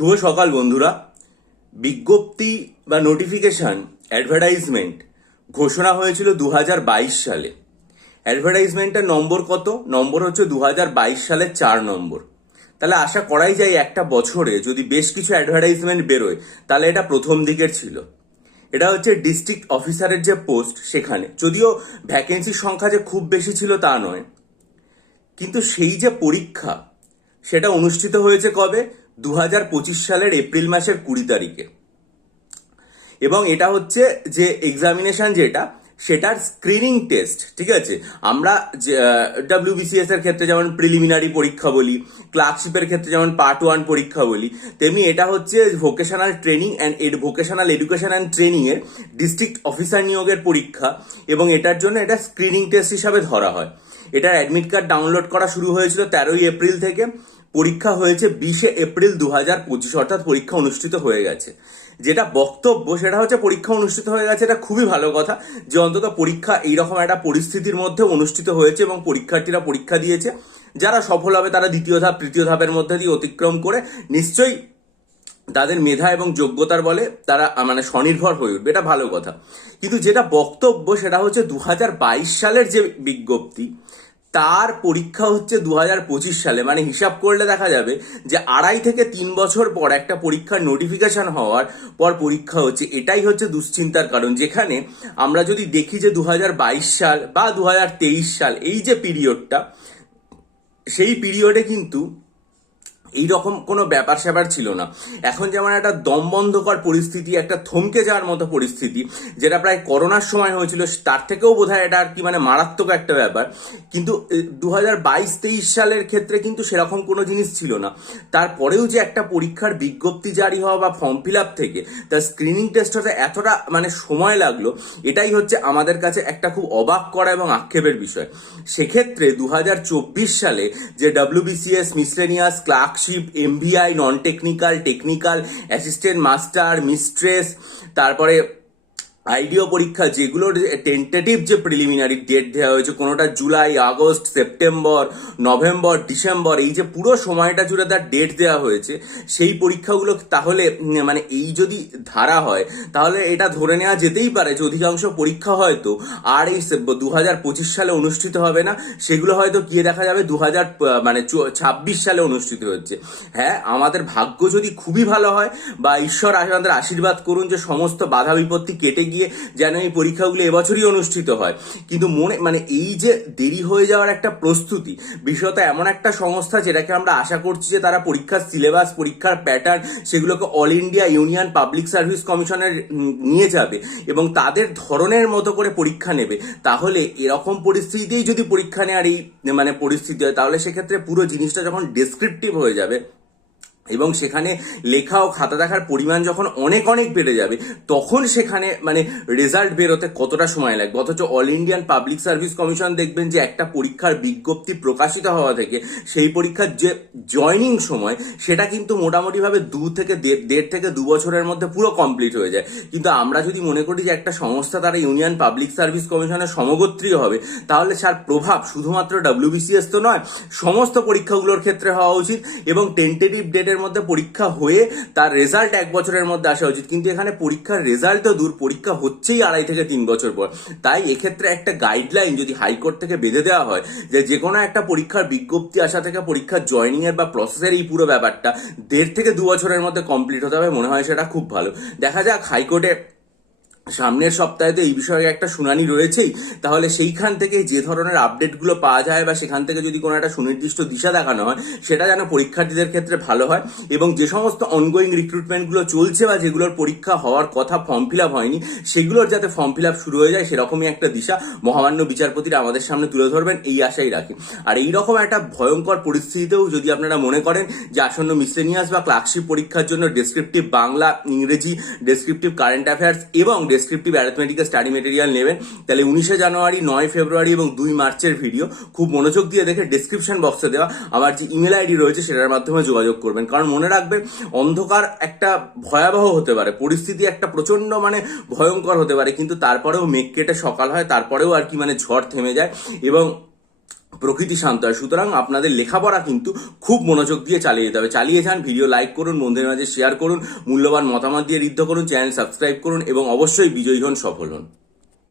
শুভ সকাল বন্ধুরা। বিজ্ঞপ্তি বা নোটিফিকেশন অ্যাডভার্টাইজমেন্ট ঘোষণা হয়েছিল 2022 সালে। অ্যাডভার্টাইজমেন্টের নম্বর কত? নম্বর হচ্ছে 2022 সালের 4 নম্বর। তাহলে আশা করাই যায় একটা বছরে যদি বেশ কিছু অ্যাডভার্টাইজমেন্ট বেরোয় তাহলে এটা প্রথম দিকের ছিল। এটা হচ্ছে ডিস্ট্রিক্ট অফিসারের যে পোস্ট, সেখানে যদিও ভ্যাকেন্সির সংখ্যা যে খুব বেশি ছিল তা নয়, কিন্তু সেই যে পরীক্ষা সেটা অনুষ্ঠিত হয়েছে কবে? 2025 সালের এপ্রিল মাসের 20 তারিখে। এবং এটা হচ্ছে যে এক্সামিনেশন যেটা, সেটার স্ক্রিনিং টেস্ট। ঠিক আছে, আমরা ডাব্লিউবিসিএস এর ক্ষেত্রে যেমন প্রিলিমিনারি পরীক্ষা বলি, ক্লার্কশিপের ক্ষেত্রে যেমন পার্ট 1 পরীক্ষা বলি, তেমনি এটা হচ্ছে vocational training and vocational education and training এর ডিস্ট্রিক্ট অফিসার নিয়োগের পরীক্ষা। এবং এটার জন্য এটা স্ক্রিনিং টেস্ট হিসাবে ধরা হয়। এটার অ্যাডমিট কার্ড ডাউনলোড করা শুরু হয়েছিল 13ই এপ্রিল থেকে। পরীক্ষা হয়েছে 20 এপ্রিল 2025, অর্থাৎ পরীক্ষা অনুষ্ঠিত হয়ে গেছে। যেটা বক্তব্য সেটা হচ্ছে পরীক্ষা অনুষ্ঠিত হয়ে গেছে, এটা খুবই ভালো কথা যে অন্তত পরীক্ষা এইরকম একটা পরিস্থিতির মধ্যে অনুষ্ঠিত হয়েছে এবং পরীক্ষার্থীরা পরীক্ষা দিয়েছে। যারা সফল হবে তারা দ্বিতীয় ধাপ তৃতীয় ধাপের মধ্যে দিয়ে অতিক্রম করে নিশ্চয়ই তাদের মেধা এবং যোগ্যতার বলে তারা স্বনির্ভর হয়ে উঠবে, এটা ভালো কথা। কিন্তু যেটা বক্তব্য সেটা হচ্ছে 2022 সালের যে বিজ্ঞপ্তি, তার পরীক্ষা হচ্ছে 2025 সালে। হিসাব করলে দেখা যাবে যে 2.5 থেকে 3 বছর পর একটা পরীক্ষার নোটিফিকেশন হওয়ার পর পরীক্ষা হচ্ছে। এটাই হচ্ছে দুশ্চিন্তার কারণ। যেখানে আমরা যদি দেখি যে 2022 সাল বা 2023 সাল, এই যে পিরিয়ডটা, সেই পিরিয়ডে কিন্তু এইরকম কোনো ব্যাপার স্যাপার ছিল না। এখন যেমন একটা দমবন্ধকর পরিস্থিতি, একটা থমকে যাওয়ার মতো পরিস্থিতি, যেটা প্রায় করোনার সময় হয়েছিল, তার থেকেও বোধহয় এটা আর কি মারাত্মক একটা ব্যাপার। কিন্তু 2022-23 সালের ক্ষেত্রে কিন্তু সেরকম কোনো জিনিস ছিল না। তারপরেও যে একটা পরীক্ষার বিজ্ঞপ্তি জারি হওয়া বা ফর্ম ফিল আপ থেকে তার স্ক্রিনিং টেস্ট হতে এতটা সময় লাগলো, এটাই হচ্ছে আমাদের কাছে একটা খুব অবাক করা এবং আক্ষেপের বিষয়। সেক্ষেত্রে 2024 সালে যে WBCS miscellaneous clerkship, MVI, non technical, technical, assistant master, mistress, তারপরে আইডিও পরীক্ষা, যেগুলোর টেন্টেটিভ যে প্রিলিমিনারি ডেট দেওয়া হয়েছে, কোনোটা July, August, September, November, December, এই যে পুরো সময়টা জুড়ে তার ডেট দেওয়া হয়েছে, সেই পরীক্ষাগুলো তাহলে এই যদি ধারা হয় তাহলে এটা ধরে নেওয়া যেতেই পারে যে অধিকাংশ পরীক্ষা হয়তো আর এই 2025 সালে অনুষ্ঠিত হবে না, সেগুলো হয়তো গিয়ে দেখা যাবে 2026 সালে অনুষ্ঠিত হচ্ছে। হ্যাঁ, আমাদের ভাগ্য যদি খুবই ভালো হয় বা ঈশ্বর আমাদের আশীর্বাদ করুন যে সমস্ত বাধা বিপত্তি কেটে গিয়ে যেন এই পরীক্ষাগুলো এবছরই অনুষ্ঠিত হয়। কিন্তু এই যে দেরি হয়ে যাওয়ার একটা প্রস্তুতি, বিষয়ত এমন একটা সংস্থা যেটাকে আমরা আশা করছি যে তারা পরীক্ষার সিলেবাস, পরীক্ষার প্যাটার্ন, সেগুলোকে all India union public service কমিশনের নিয়ে যাবে এবং তাদের ধরনের মতো করে পরীক্ষা নেবে। তাহলে এরকম পরিস্থিতিতেই যদি পরীক্ষা নেওয়ার এই পরিস্থিতি হয়, তাহলে সেক্ষেত্রে পুরো জিনিসটা যখন ডেসক্রিপটিভ হয়ে যাবে এবং সেখানে লেখা ও খাতা দেখার পরিমাণ যখন অনেক অনেক বেড়ে যাবে, তখন সেখানে রেজাল্ট বেরোতে কতটা সময় লাগবে। অথচ all Indian public service commission দেখবেন যে একটা পরীক্ষার বিজ্ঞপ্তি প্রকাশিত হওয়া থেকে সেই পরীক্ষার যে জয়নিং সময়, সেটা কিন্তু মোটামুটিভাবে 1.5 থেকে 2 বছরের মধ্যে পুরো কমপ্লিট হয়ে যায়। কিন্তু আমরা যদি মনে করি যে একটা সংস্থা তারা ইউনিয়ন পাবলিক সার্ভিস কমিশনের সমগোত্রীয় হবে, তাহলে তার প্রভাব শুধুমাত্র ডাব্লিউবিসিএস তো নয়, সমস্ত পরীক্ষাগুলোর ক্ষেত্রে হওয়া উচিত এবং টেন্টেটিভ ডেটের মধ্যে পরীক্ষা হয়ে তার রেজাল্ট 1 বছরের মধ্যে আসা উচিত। কিন্তু এখানে পরীক্ষার রেজাল্ট তো দূর, পরীক্ষা হচ্ছেই 2.5 থেকে 3 বছর পর। তাই এক্ষেত্রে একটা গাইডলাইন যদি হাইকোর্ট থেকে বেঁধে দেওয়া হয় যে কোনো একটা পরীক্ষার বিজ্ঞপ্তি আসা থেকে পরীক্ষার জয়নিং এর বা প্রসেসের এই পুরো ব্যাপারটা 1.5 থেকে 2 বছরের মধ্যে কমপ্লিট হতে হবে, মনে হয় সেটা খুব ভালো। দেখা যাক, হাইকোর্টে সামনের সপ্তাহে তো এই বিষয়ে একটা শুনানি রয়েছেই, তাহলে সেইখান থেকে যে ধরনের আপডেটগুলো পাওয়া যায় বা সেখান থেকে যদি কোনো একটা সুনির্দিষ্ট দিশা দেখানো হয়, সেটা যেন পরীক্ষার্থীদের ক্ষেত্রে ভালো হয়। এবং যে সমস্ত অনগোয়িং রিক্রুটমেন্টগুলো চলছে বা যেগুলোর পরীক্ষা হওয়ার কথা ফর্ম ফিল আপ হয়নি, সেগুলোর যাতে ফর্ম ফিল আপ শুরু হয়ে যায়, সেরকমই একটা দিশা মহামান্য বিচারপতিরা আমাদের সামনে তুলে ধরবেন, এই আশাই রাখি। আর এইরকম একটা ভয়ঙ্কর পরিস্থিতিতেও যদি আপনারা মনে করেন যে আসন্ন মিসলেনিয়াস বা ক্লার্কশিপ পরীক্ষার জন্য ডেসক্রিপটিভ বাংলা, ইংরেজি, ডেসক্রিপটিভ কারেন্ট অ্যাফেয়ার্স এবং ডেসক্রিপটিভ অ্যারিথমেটিকের স্টাডি মেটেরিয়াল নেবেন, তাহলে 19 জানুয়ারি, 9 ফেব্রুয়ারি এবং 2 মার্চের ভিডিও খুব মনোযোগ দিয়ে দেখে ডেসক্রিপশন বক্সে দেওয়া আমার যে ইমেল আইডি রয়েছে সেটার মাধ্যমে যোগাযোগ করবেন। কারণ মনে রাখবেন, অন্ধকার একটা ভয়াবহ হতে পারে, পরিস্থিতি একটা প্রচন্ড ভয়ঙ্কর হতে পারে, কিন্তু তারপরেও মেঘ কেটে সকাল হয়, তারপরেও আর কি ঝড় থেমে যায় এবং প্রকৃতি শান্ত হয়। সুতরাং আপনাদের লেখাপড়া কিন্তু খুব মনোযোগ দিয়ে চালিয়ে যেতে হবে। চালিয়ে যান, ভিডিও লাইক করুন, বন্ধুদের মাঝে শেয়ার করুন, মূল্যবান মতামত দিয়ে ঋদ্ধ করুন, চ্যানেল সাবস্ক্রাইব করুন এবং অবশ্যই বিজয়ী হন, সফল হন।